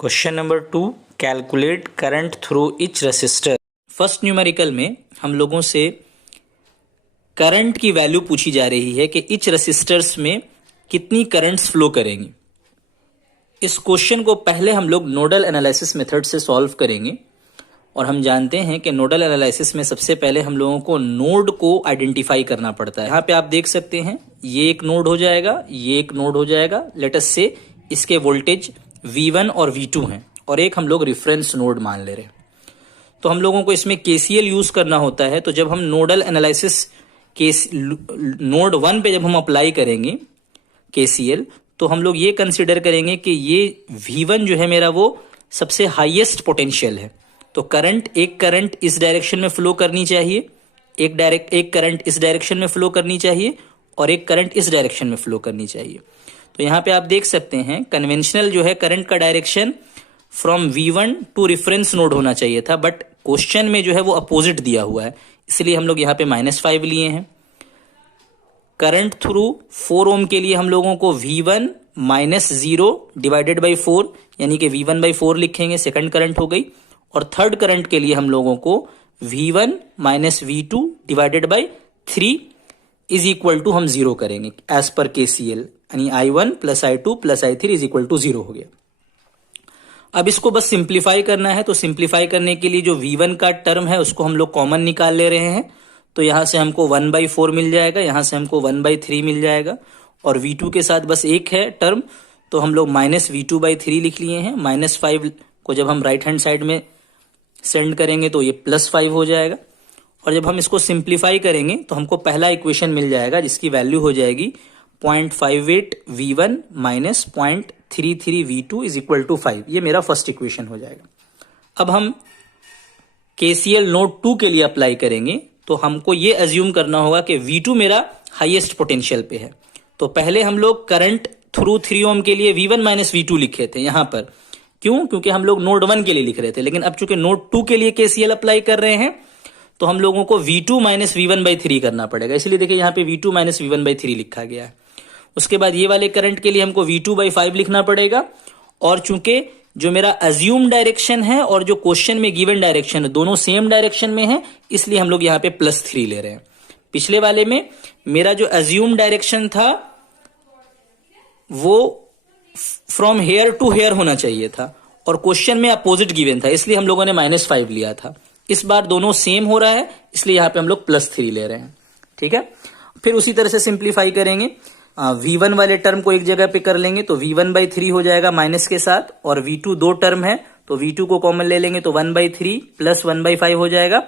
Question number 2, calculate current through each resistor. First numerical में हम लोगों से करंट की वैल्यू पूछी जा रही है कि ईच रेसिस्टर्स में कितनी करंट्स फ्लो करेंगी। इस क्वेश्चन को पहले हम लोग नोडल एनालिसिस मेथड से सॉल्व करेंगे और हम जानते हैं कि नोडल एनालिसिस में सबसे पहले हम लोगों को नोड को आइडेंटिफाई करना पड़ता है। यहाँ पे आप देख सकते हैं ये एक नोड हो जाएगा, ये एक नोड हो जाएगा। लेट अस से इसके वोल्टेज V1 और V2 हैं और एक हम लोग रेफरेंस नोड मान ले रहे हैं। तो हम लोगों को इसमें KCL यूज करना होता है। तो जब हम नोडल एनालिसिस नोड 1 पे जब हम अप्लाई करेंगे KCL, तो हम लोग ये कंसिडर करेंगे कि ये V1 जो है मेरा वो सबसे हाईएस्ट पोटेंशियल है। तो एक करंट इस डायरेक्शन में फ्लो करनी चाहिए, एक करंट इस डायरेक्शन में फ्लो करनी चाहिए और एक करंट इस डायरेक्शन में फ्लो करनी चाहिए। तो यहाँ पे आप देख सकते हैं कन्वेंशनल जो है करंट का direction from V1 to reference node होना चाहिए था, बट क्वेश्चन में जो है वो अपोजिट दिया हुआ है, इसलिए हम लोग यहाँ पे -5 लिए हैं। करंट थ्रू 4 ओम के लिए हम लोगों को V1 -0 डिवाइडेड बाई 4 यानी कि V1/4 लिखेंगे, सेकंड करंट हो गई। और थर्ड करंट के लिए हम लोगों को V1 -V2 divided by 3 is equal to हम 0 करेंगे एज पर KCL, यानी I1 + I2 + I3 is equal to 0 हो गया। अब इसको बस सिंप्लीफाई करना है, तो सिंप्लीफाई करने के लिए जो V1 का टर्म है उसको हम लोग कॉमन निकाल ले रहे हैं। तो यहां से हमको 1/4 मिल जाएगा, यहां से हमको 1/3 मिल जाएगा और V2 के साथ बस एक है टर्म, तो हम लोग -V2/3 लिख लिए हैं। -5 को जब हम राइट हैंड साइड में सेंड करेंगे तो ये +5 हो जाएगा। और जब हम इसको सिंप्लीफाई करेंगे तो हमको पहला इक्वेशन मिल जाएगा जिसकी वैल्यू हो जाएगी 0.58 V1 - 0.33 V2 is equal to 5। ये मेरा फर्स्ट इक्वेशन हो जाएगा। अब हम KCL नोड 2 के लिए अप्लाई करेंगे, तो हमको ये अज्यूम करना होगा कि V2 मेरा हाईएस्ट पोटेंशियल पे है। तो पहले हम लोग करंट थ्रू 3 ओम के लिए V1 - V2 लिखे थे यहां पर। क्यों? क्योंकि हम लोग नोड 1 के लिए लिख रहे थे, लेकिन अब चूंकि नोड 2 के लिए KCL अप्लाई कर रहे हैं तो हम लोगों को V2 - V1/3 करना पड़ेगा। इसलिए देखिए यहाँ पे V2 - V1/3 लिखा गया है। उसके बाद ये वाले करंट के लिए हमको V2/5 लिखना पड़ेगा। और चूंकि जो मेरा अज्यूम डायरेक्शन है और जो क्वेश्चन में गिवन डायरेक्शन है दोनों सेम डायरेक्शन में है, इसलिए हम लोग यहाँ पे +3 ले रहे हैं। पिछले वाले में मेरा जो अज्यूम डायरेक्शन था वो फ्रॉम हेयर टू हेयर होना चाहिए था और क्वेश्चन में अपोजिट गिवन था, इसलिए हम लोगों ने -5 लिया था। इस बार दोनों सेम हो रहा है, इसलिए यहां पे हम लोग +3 ले रहे हैं। ठीक है, फिर उसी तरह से सिंप्लीफाई करेंगे। V1 वाले टर्म को एक जगह पे कर लेंगे तो V1/3 हो जाएगा माइनस के साथ, और V2 दो टर्म है तो V2 को कॉमन ले लेंगे तो 1/3 + 1/5 हो जाएगा,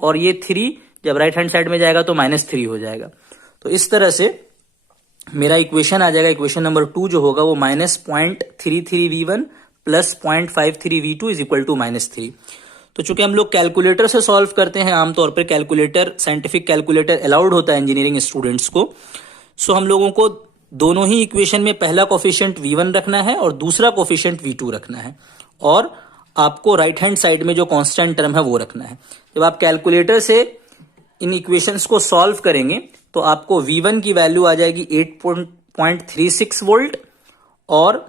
और ये 3 जब राइट हैंड साइड में जाएगा तो -3 हो जाएगा। तो इस तरह से मेरा इक्वेशन आ जाएगा, इक्वेशन नंबर 2 जो होगा वो -0.33 V1 + 0.53 V2 is equal to -3। तो चूंकि हम लोग कैलकुलेटर से सॉल्व करते हैं, आमतौर पर कैलकुलेटर, साइंटिफिक कैलकुलेटर अलाउड होता है इंजीनियरिंग स्टूडेंट्स को, सो हम लोगों को दोनों ही इक्वेशन में पहला कोफिशिएंट V1 रखना है और दूसरा कोफिशिएंट V2 रखना है, और आपको राइट हैंड साइड में जो कांस्टेंट टर्म है वो रखना है। जब आप कैलकुलेटर से इन इक्वेशंस को सॉल्व करेंगे तो आपको V1 की वैल्यू आ जाएगी 8.36 वोल्ट और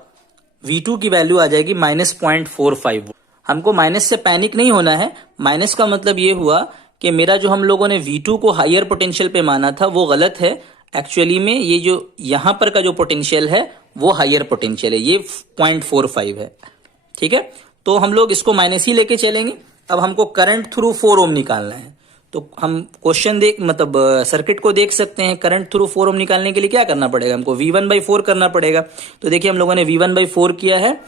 V2 की वैल्यू आ जाएगी -0.45 वोल्ट। हमको माइनस से पैनिक नहीं होना है। माइनस का मतलब ये हुआ कि मेरा जो हम लोगों ने V2 को हायर पोटेंशियल पे माना था वो गलत है। एक्चुअली में ये जो यहां पर का जो पोटेंशियल है वो हायर पोटेंशियल है, ये 0.45 है। ठीक है, तो हम लोग इसको माइनस ही लेके चलेंगे। अब हमको करंट थ्रू 4 ओम निकालना है, तो हम क्वेश्चन सर्किट को देख सकते हैं। करंट थ्रू 4 ओम निकालने के लिए क्या करना पड़ेगा? हमको V1/4 करना पड़ेगा। तो देखिए हम लोगों ने V1/4 किया है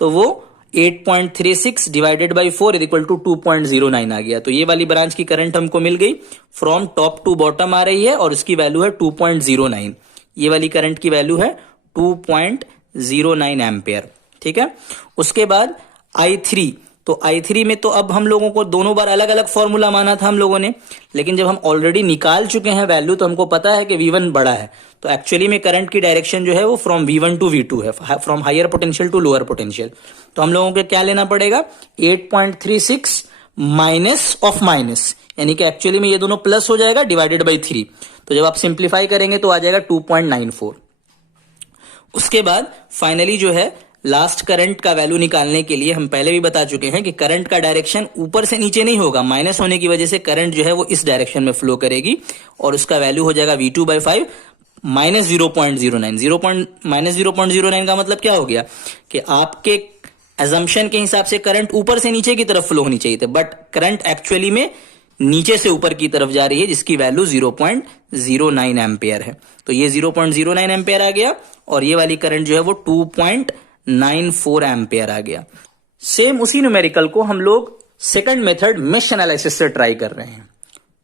तो वो 8.36 divided by 4 is equal to 2.09 आ गया। तो ये वाली ब्रांच की करंट हमको मिल गई, फ्रॉम टॉप टू बॉटम आ रही है और इसकी वैल्यू है 2.09। ये वाली करंट की वैल्यू है 2.09 एम्पेयर। ठीक है, उसके बाद I3, तो I3 में तो अब हम लोगों को दोनों बार अलग अलग फॉर्मूला माना था हम लोगों ने, लेकिन जब हम ऑलरेडी निकाल चुके हैं वैल्यू तो हमको पता है कि V1 बड़ा है। तो एक्चुअली में करंट की डायरेक्शन जो है वो फ्रॉम V1 टू V2 है, from higher potential to lower potential. तो हम लोगों को क्या लेना पड़ेगा? 8.36 माइनस ऑफ माइनस, यानी कि एक्चुअली में ये दोनों प्लस हो जाएगा डिवाइडेड बाई 3। तो जब आप सिंप्लीफाई करेंगे तो आ जाएगा 2.94। उसके बाद फाइनली जो है लास्ट करंट का वैल्यू निकालने के लिए हम पहले भी बता चुके हैं कि करंट का डायरेक्शन ऊपर से नीचे नहीं होगा, माइनस होने की वजह से करंट जो है वो इस डायरेक्शन में फ्लो करेगी और उसका वैल्यू हो जाएगा V2/5 माइनस 0.09। माइनस 0.09 का मतलब क्या हो गया कि आपके एजम्पशन के हिसाब से करंट ऊपर से नीचे की तरफ फ्लो होनी चाहिए थे, बट करंट एक्चुअली में नीचे से ऊपर की तरफ जा रही है, जिसकी वैल्यू 0.09 एम्पेयर है। तो ये 0.09 एम्पेयर आ गया और ये वाली करंट जो है वो 2.94 एम्पेयर आ गया। सेम उसी न्यूमेरिकल को हम लोग सेकंड मेथड मेश एनालिसिस से ट्राई कर रहे हैं।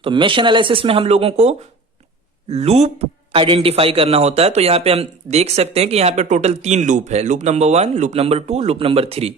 तो मेश एनालिसिस में हम लोगों को लूप आइडेंटिफाई करना होता है। तो यहां पे हम देख सकते हैं कि यहां पे टोटल 3 लूप है, loop number 1, loop number 2, loop number 3।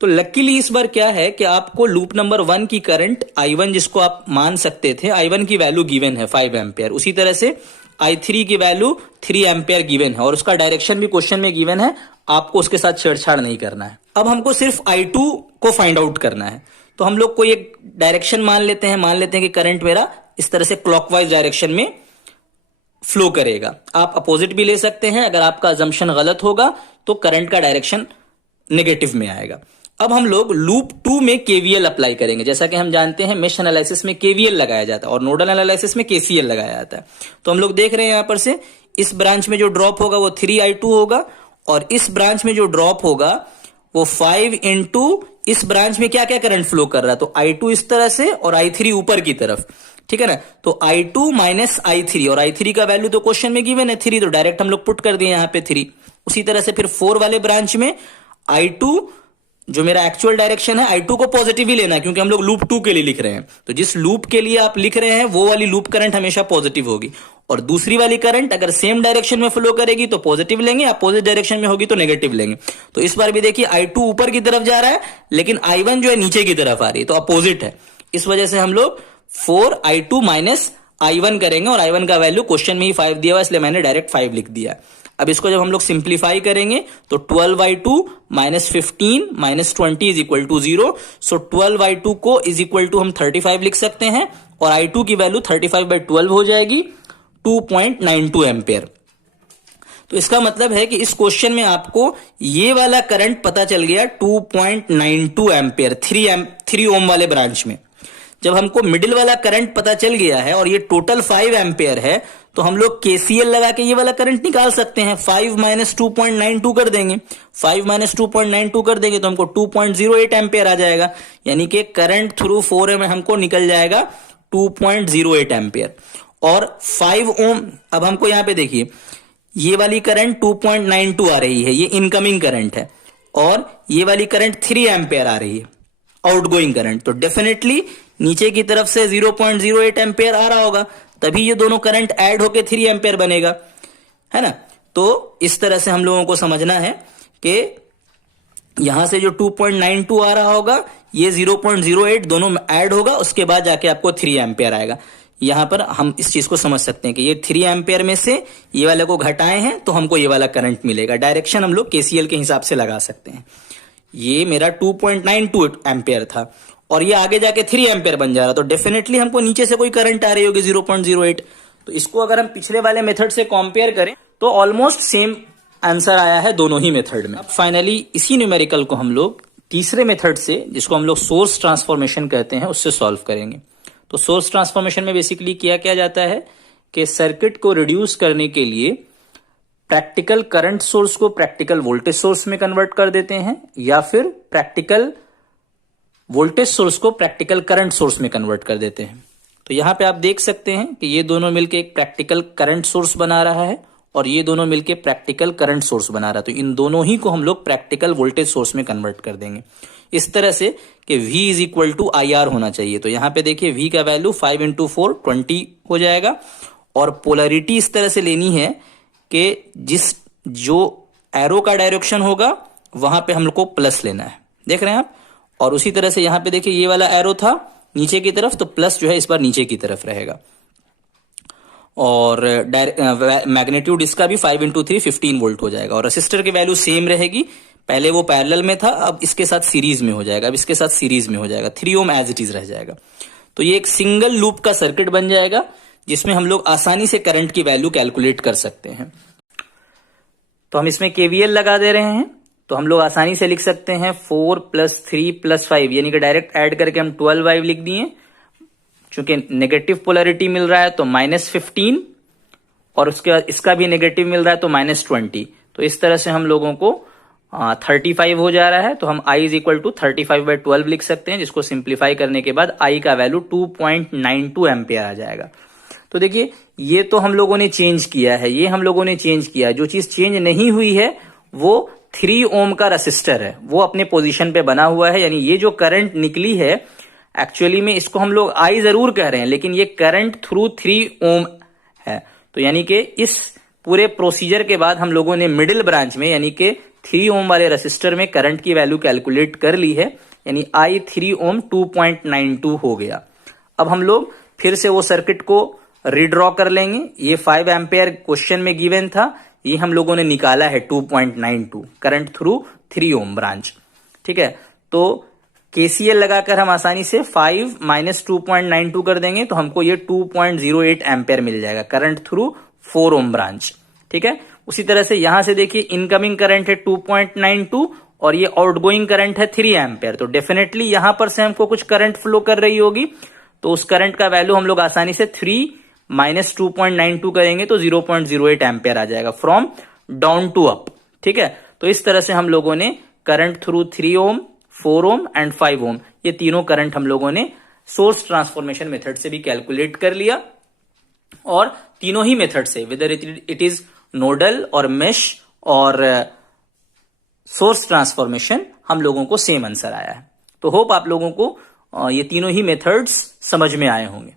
तो लकीली इस बार क्या है कि आपको लूप नंबर 1 की करंट I1 जिसको आप मान सकते थे, I1 की वैल्यू गिवन है 5 एम्पेयर, उसी तरह से I3 की वैल्यू 3 एम्पेयर गिवन है और उसका डायरेक्शन भी क्वेश्चन में गिवन है, आपको उसके साथ छेड़छाड़ नहीं करना है। अब हमको सिर्फ I2 को फाइंड आउट करना है। तो हम लोग कोई एक डायरेक्शन मान लेते हैं कि करंट मेरा इस तरह से क्लॉकवाइज डायरेक्शन में फ्लो करेगा। आप अपोजिट भी ले सकते हैं, अगर आपका अजम्पशन गलत होगा तो करंट का डायरेक्शन नेगेटिव में आएगा। अब हम लोग लूप 2 में केवीएल अप्लाई करेंगे। जैसा कि हम जानते हैं मेश एनालिसिस में केवीएल लगाया जाता है और नोडल एनालिसिस में केसीएल लगाया जाता है। तो हम लोग देख रहे हैं यहां पर से इस ब्रांच में जो ड्रॉप होगा वो 3I2 होगा और इस ब्रांच में जो ड्रॉप होगा वो 5 इंटू इस ब्रांच में क्या क्या करंट फ्लो कर रहा है, तो I2 इस तरह से और I3 ऊपर की तरफ, ठीक है ना। तो I2 माइनस I3 और I3 का वैल्यू तो क्वेश्चन में गिवन है 3, तो डायरेक्ट हम लोग पुट कर दिए यहां पे 3। उसी तरह से फिर 4 वाले ब्रांच में I2 जो मेरा एक्चुअल डायरेक्शन है, I2 को पॉजिटिव ही लेना है क्योंकि हम लोग लूप 2 के लिए लिख रहे हैं। तो जिस लूप के लिए आप लिख रहे हैं वो वाली लूप करंट हमेशा पॉजिटिव होगी और दूसरी वाली करंट अगर सेम डायरेक्शन में फ्लो करेगी तो पॉजिटिव लेंगे, अपोजिट डायरेक्शन में होगी तो नेगेटिव लेंगे। तो इस बार भी देखिए I2 ऊपर की तरफ जा रहा है लेकिन I1 जो है नीचे की तरफ आ रही है, तो अपोजिट है। इस वजह से हम लोग 4I2 माइनस I1 करेंगे और I1 का वैल्यू क्वेश्चन में ही 5 दिया हुआ, इसलिए मैंने डायरेक्ट 5 लिख दिया। अब इसको जब हम लोग सिंप्लीफाई करेंगे तो 12I2 minus 15 minus 20 is equal to 0। So 12I2 को इज इक्वल टू हम 35 लिख सकते हैं और I2 की वैल्यू 35/12 हो जाएगी 2.92 एम्पेयर। तो इसका मतलब है कि इस क्वेश्चन में आपको ये वाला करंट पता चल गया 2.92 एम्पेयर 3 ओम वाले ब्रांच में। जब हमको मिडिल वाला करंट पता चल गया है और ये टोटल 5 एम्पेयर है तो हम लोग केसीएल लगा के ये वाला करंट निकाल सकते हैं। 5 माइनस 2.92 कर देंगे, 5 माइनस 2.92 कर देंगे तो हमको 2.08 एम्पेयर आ जाएगा, यानी कि करंट थ्रू 4 में हमको निकल जाएगा 2.08 एम्पेयर। और 5 ओम, अब हमको यहां पे देखिए ये वाली करंट 2.92 आ रही है, ये इनकमिंग करंट है और ये वाली करंट 3 एम्पेयर आ रही है आउटगोइंग करंट। तो डेफिनेटली नीचे की तरफ से 0.08 एम्पेयर आ रहा होगा, तभी ये दोनों करंट ऐड होके 3 एम्पेयर बनेगा, है ना। तो इस तरह से हम लोगों को समझना है कि यहां से जो 2.92 आ रहा होगा ये 0.08 दोनों में ऐड होगा, उसके बाद जाके आपको 3 एम्पेयर आएगा। यहां पर हम इस चीज को समझ सकते हैं कि ये 3 एम्पेयर में से ये वाले को घटाए हैं तो हमको ये वाला करंट मिलेगा। डायरेक्शन हम लोग केसीएल के हिसाब से लगा सकते हैं। ये मेरा 2.92 एम्पेयर था और ये आगे जाके 3 एम्पेयर बन जा रहा, तो डेफिनेटली हमको नीचे से कोई करंट आ रही होगी 0.08। तो इसको अगर हम पिछले वाले मेथड से कंपेयर करें तो ऑलमोस्ट सेम आंसर आया है दोनों ही मेथड में। अब फाइनली इसी न्यूमेरिकल को हम लोग तीसरे मेथड से, जिसको हम लोग सोर्स ट्रांसफॉर्मेशन कहते हैं, उससे सॉल्व करेंगे। तो सोर्स ट्रांसफॉर्मेशन में बेसिकली क्या जाता है कि सर्किट को रिड्यूस करने के लिए प्रैक्टिकल करंट सोर्स को प्रैक्टिकल वोल्टेज सोर्स में कन्वर्ट कर देते हैं या फिर प्रैक्टिकल वोल्टेज सोर्स को प्रैक्टिकल करंट सोर्स में कन्वर्ट कर देते हैं। तो यहां पे आप देख सकते हैं कि ये दोनों मिलके एक प्रैक्टिकल करंट सोर्स बना रहा है और ये दोनों मिलके प्रैक्टिकल करंट सोर्स बना रहा है। तो इन दोनों ही को हम लोग प्रैक्टिकल वोल्टेज सोर्स में कन्वर्ट कर देंगे इस तरह से कि V is equal to IR होना चाहिए। तो यहां पे देखिए V का वैल्यू 5 इंटू 4 20 हो जाएगा और पोलरिटी इस तरह से लेनी है कि जो एरो का डायरेक्शन होगा वहां पे हम लोग को प्लस लेना है, देख रहे हैं आप। और उसी तरह से यहां पे देखिए ये वाला एरो था नीचे की तरफ, तो प्लस जो है इस बार नीचे की तरफ रहेगा। और मैग्नीट्यूड इसका भी 5 इंटू 3 15 वोल्ट हो जाएगा। और रेसिस्टर की वैल्यू सेम रहेगी, पहले वो पैरेलल में था, अब इसके साथ सीरीज में हो जाएगा, अब इसके साथ सीरीज में हो जाएगा, 3 ओम एज इट इज रह जाएगा। तो ये एक सिंगल लूप का सर्किट बन जाएगा जिसमें हम लोग आसानी से करंट की वैल्यू कैलकुलेट कर सकते हैं। तो हम इसमें केवीएल लगा दे रहे हैं तो हम लोग आसानी से लिख सकते हैं 4 + 3 + 5, यानी कि डायरेक्ट ऐड करके हम 12y लिख दिए। चूंकि नेगेटिव पोलरिटी मिल रहा है तो -15, और उसके बाद इसका भी नेगेटिव मिल रहा है तो -20। तो इस तरह से हम लोगों को 35 हो जा रहा है। तो हम I = 35/12 लिख सकते हैं, जिसको सिंप्लीफाई करने के बाद I का वैल्यू 2.92 एम्पियर आ जाएगा। तो देखिए, ये तो हम लोगों ने चेंज किया है, ये हम लोगों ने चेंज किया। जो चीज चेंज नहीं हुई है वो 3 ओम का रेसिस्टर है, वो अपने पोजीशन पे बना हुआ है। यानी ये जो करंट निकली है, एक्चुअली में इसको हम लोग I जरूर कह रहे हैं, लेकिन ये करंट थ्रू 3 ओम है। तो यानी कि इस पूरे प्रोसीजर के बाद हम लोगों ने मिडिल ब्रांच में, यानी कि 3 ओम वाले रेसिस्टर में करंट की वैल्यू कैलकुलेट कर ली है। यानी I 3 ओम 2.92 हो गया। अब हम लोग फिर से वो सर्किट को रिड्रॉ कर लेंगे। ये 5 एम्पेयर क्वेश्चन में गिवन था, ये हम लोगों ने निकाला है 2.92 करंट थ्रू 3 ओम ब्रांच। ठीक है, तो KCL लगाकर हम आसानी से 5 - 2.92 कर देंगे तो हमको ये 2.08 एम्पेयर मिल जाएगा करंट थ्रू 4 ओम ब्रांच। ठीक है, उसी तरह से यहां से देखिए इनकमिंग करंट है 2.92 और ये आउटगोइंग करंट है 3 एम्पेयर। तो डेफिनेटली यहां पर से हमको कुछ करंट फ्लो कर रही होगी, तो उस करंट का वैल्यू हम लोग आसानी से 3 - 2.92 करेंगे तो 0.08 एम्पेयर आ जाएगा फ्रॉम डाउन टू अप। ठीक है, तो इस तरह से हम लोगों ने current through 3 ohm, 4 ohm and 5 ohm, ये तीनों करंट हम लोगों ने सोर्स ट्रांसफॉर्मेशन मेथड से भी कैलकुलेट कर लिया। और तीनों ही मेथड से, वेदर इट इज नोडल और मेश और सोर्स ट्रांसफॉर्मेशन, हम लोगों को सेम आंसर आया है। तो होप आप लोगों को ये तीनों ही मेथड्स समझ में आए होंगे।